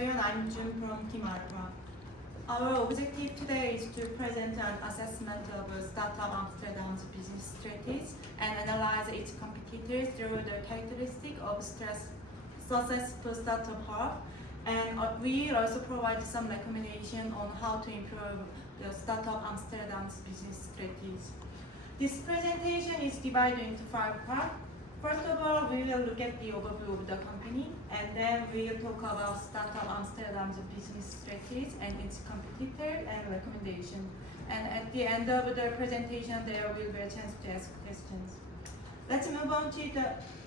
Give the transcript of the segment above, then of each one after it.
everyone, I'm Jun from Team Alpha. Our objective today is to present an assessment of Startup Amsterdam's business strategies and analyze its competitors through the characteristic of successful startup hub. And we also provide some recommendation on how to improve the Startup Amsterdam's business strategies. This presentation is divided into 5 parts. First of all, we will look at the overview of the company, and then we will talk about Startup Amsterdam's business strategies and its competitors and recommendations. And at the end of the presentation, there will be a chance to ask questions. Let's move on to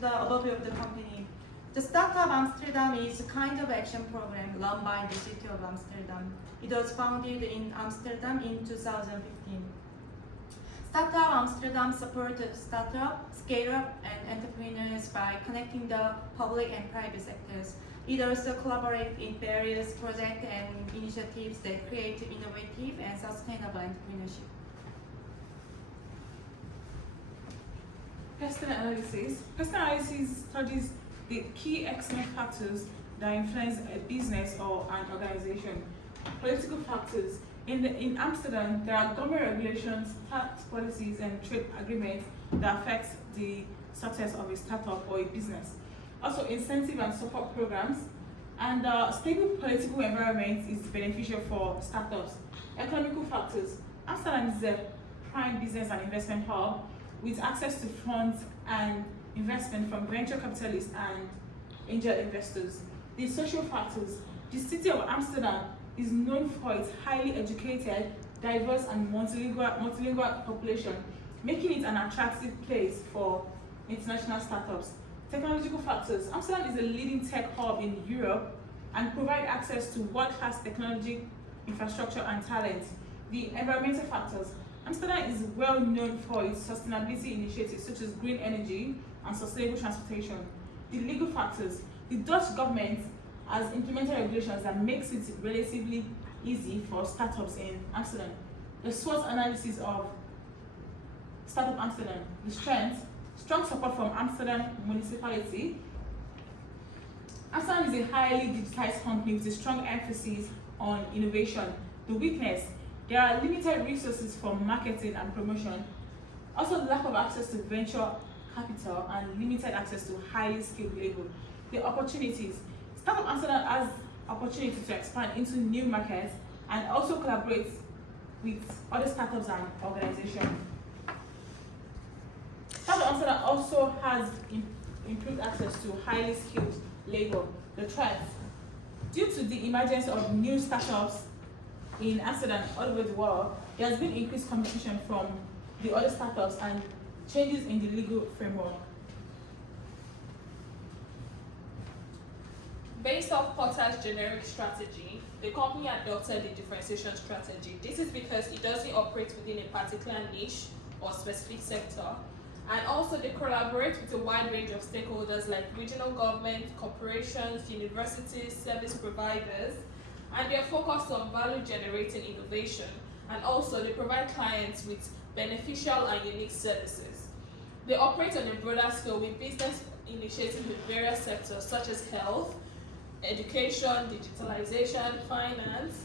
the overview of the company. The Startup Amsterdam is a kind of action program run by the city of Amsterdam. It was founded in Amsterdam in 2015. Startup Amsterdam supported startup, scale-up, and entrepreneurs by connecting the public and private sectors. It also collaborates in various projects and initiatives that create innovative and sustainable entrepreneurship. Personal analysis. Personal analysis studies the key external factors that influence a business or an organization. Political factors. In Amsterdam, there are government regulations, tax policies, and trade agreements that affect the success of a startup or a business. Also, incentive and support programs, and stable political environment is beneficial for startups. Economical factors. Amsterdam is a prime business and investment hub with access to funds and investment from venture capitalists and angel investors. The social factors. The city of Amsterdam is known for its highly educated, diverse, and multilingual population, making it an attractive place for international startups. Technological factors. Amsterdam is a leading tech hub in Europe and provides access to world-class technology, infrastructure, and talent. The environmental factors. Amsterdam is well known for its sustainability initiatives such as green energy and sustainable transportation. The legal factors. The Dutch government has implemented regulations that makes it relatively easy for startups in Amsterdam. The SWOT analysis of Startup Amsterdam. The strength, strong support from Amsterdam municipality. Amsterdam is a highly digitized company with a strong emphasis on innovation. The weakness, there are limited resources for marketing and promotion. Also, lack of access to venture capital and limited access to highly skilled labor. The opportunities, Startup Amsterdam has opportunity to expand into new markets and also collaborate with other startups and organizations. Startup Amsterdam also has improved access to highly skilled labor. The threats, due to the emergence of new startups in Amsterdam all over the world, there has been increased competition from the other startups and changes in the legal framework. Based off Porter's generic strategy, the company adopted the differentiation strategy. This is because it doesn't operate within a particular niche or specific sector, and also they collaborate with a wide range of stakeholders like regional government, corporations, universities, service providers, and they are focused on value-generating innovation, and also they provide clients with beneficial and unique services. They operate on a broader scale with business initiatives with various sectors such as health, education, digitalization, finance.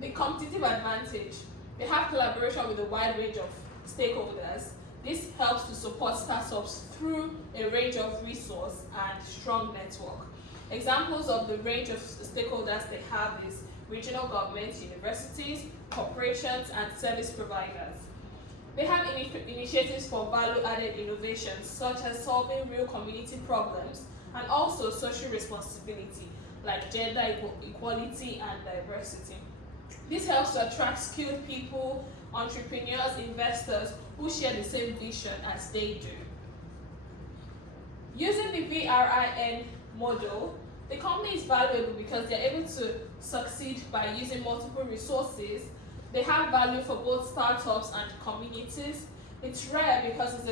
The competitive advantage, they have collaboration with a wide range of stakeholders. This helps to support startups through a range of resources and strong network. Examples of the range of stakeholders they have is regional governments, universities, corporations, and service providers. They have initiatives for value-added innovations such as solving real community problems and also social responsibility like gender equality and diversity. This helps to attract skilled people, entrepreneurs, investors who share the same vision as they do. Using the VRIN model, the company is valuable because they're able to succeed by using multiple resources. They have value for both startups and communities. It's rare because it's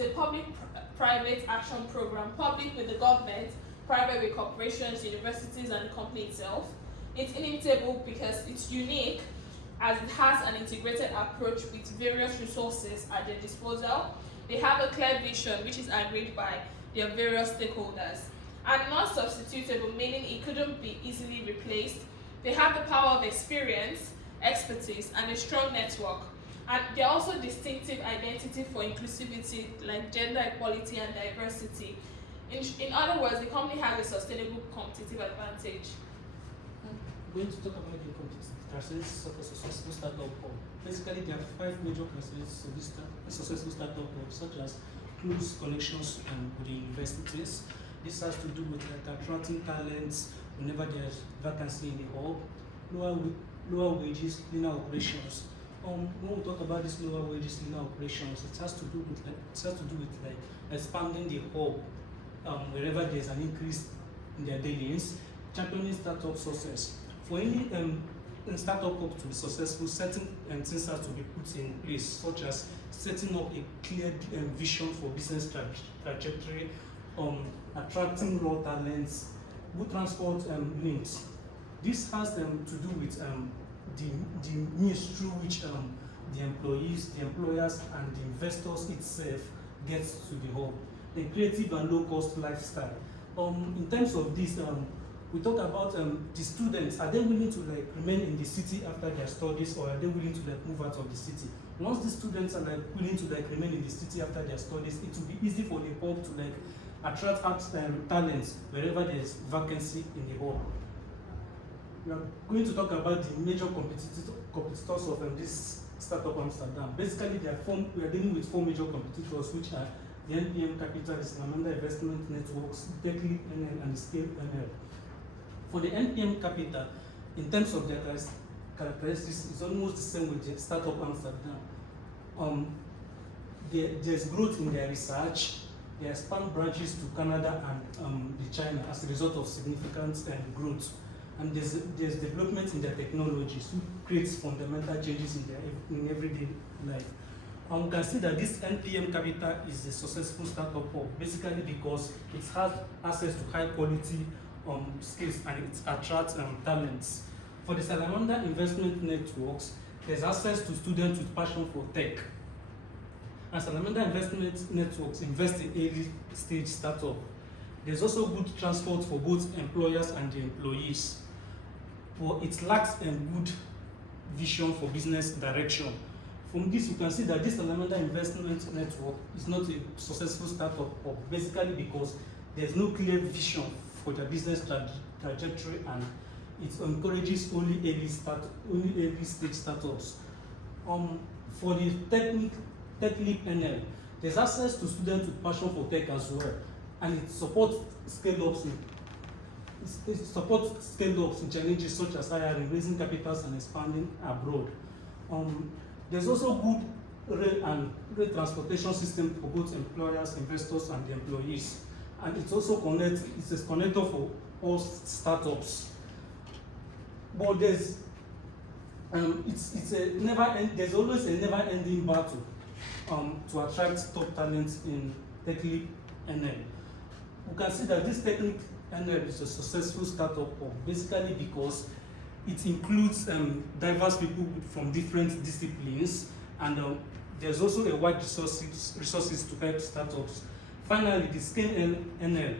a public-private action program, public with the government, private with corporations, universities, and the company itself. It's inimitable because it's unique as it has an integrated approach with various resources at their disposal. They have a clear vision which is agreed by their various stakeholders. and non-substitutable, meaning it couldn't be easily replaced. They have the power of experience, expertise, and a strong network. And they're also distinctive identity for inclusivity, like gender equality and diversity. In other words, the company has a sustainable competitive advantage. Going to talk about the characteristics of a successful startup hub. Basically, there are 5 major characteristics of this successful startup hub, such as close connections with the universities. This has to do with like attracting talents whenever there's vacancy in the hub, lower wages, leaner operations. When we talk about this lower wages, leaner operations, it has to do with like expanding the hub wherever there's an increase in their dealings, championing startup success. For any startup hub to be successful, certain things have to be put in place, such as setting up a clear vision for business trajectory, attracting raw talents, good transport links. This has to do with the means through which the employees, the employers, and the investors itself gets to the hub. The creative and low-cost lifestyle. In terms of this, we talk about the students. Are they willing to like remain in the city after their studies, or are they willing to like move out of the city? Once the students are like willing to like remain in the city after their studies, it will be easy for the hub to like attract talents wherever there is vacancy in the hub. We are going to talk about the major competitors of this startup Amsterdam. Basically, we are dealing with 4 major competitors, which are the NPM Capital, the Salamanda Investment Networks, TechLeap NL, and the Scale NL. For the NPM Capital, in terms of their characteristics, it's almost the same with the startup Amsterdam. There's growth in their research. They expand branches to Canada and China as a result of significant growth. And there's development in their technologies, which creates fundamental changes in everyday life. And we can see that this NPM Capital is a successful startup hub, basically because it has access to high quality skills and it attracts talents. For the Salamander Investment Networks, there's access to students with passion for tech. And Salamander Investment Networks invest in early stage startup. There's also good transport for both employers and the employees, but it lacks a good vision for business direction. From this, you can see that this Salamander Investment Network is not a successful startup hub, basically because there's no clear vision for the business trajectory, and it encourages only early stage startups. For the TechLeap NL, there's access to students with passion for tech as well, and it supports scale-ups in challenges such as hiring, raising capitals, and expanding abroad. There's also good rail transportation system for both employers, investors, and the employees. And it's also it's a connector for all startups. But there's always a never-ending battle to attract top talents in TechLeap NL. We can see that this TechLeap NL is a successful startup hub, basically because it includes diverse people from different disciplines, and there's also a wide resources to help startups. Finally, the Scale NL.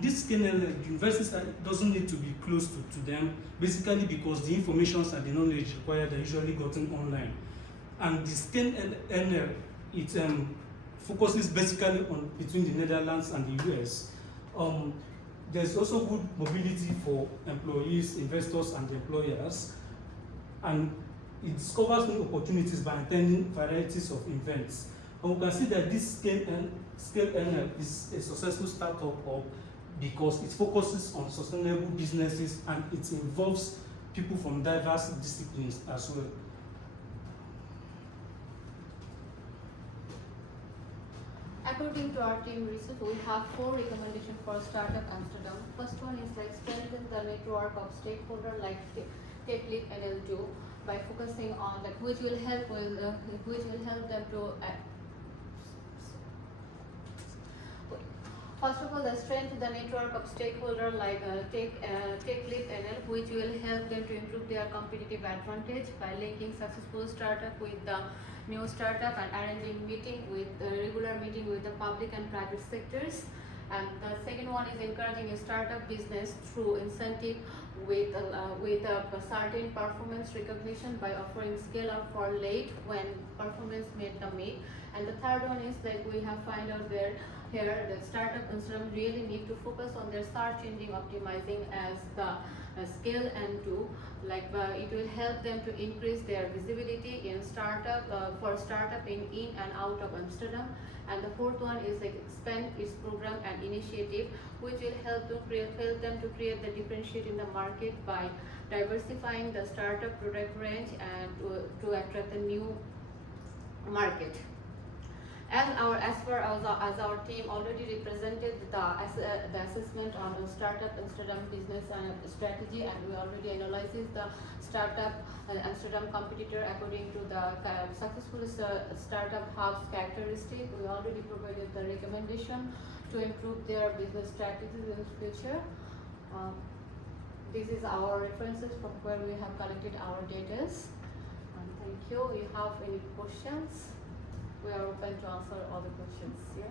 This Scale NL, universities doesn't need to be close to them, basically because the information and the knowledge required are usually gotten online. And the Scale NL, it focuses basically on between the Netherlands and the US. There's also good mobility for employees, investors, and employers, and it discovers new opportunities by attending varieties of events. And we can see that this Scale NL is a successful startup hub because it focuses on sustainable businesses and it involves people from diverse disciplines as well. According to our team research, we have 4 recommendations for Startup Amsterdam. First one is like strengthen the network of stakeholders like TechLeap and L2 by focusing on like which will help them to. First of all, the strength the network of stakeholders like TechLeap NL, which will help them to improve their competitive advantage by linking successful startup with the new startup and arranging regular meeting with the public and private sectors. And the second one is encouraging a startup business through incentive with a certain performance recognition by offering scale up for late when performance made the meet. And the third one is like we have find out there here that startup Amsterdam really need to focus on their search engine optimizing as the scale and to it will help them to increase their visibility in startup for startup in and out of Amsterdam. And the fourth one is like expand its program and initiative which will help them to create the differentiate in the market by diversifying the startup product range and to attract a new market. As our team already represented the assessment on the startup Amsterdam business and strategy, and we already analyzed the startup Amsterdam competitor according to the successful startup hub's characteristic. We already provided the recommendation to improve their business strategies in the future. This is our references from where we have collected our data. Thank you. You have any questions? We are open to answer all the questions. Yeah.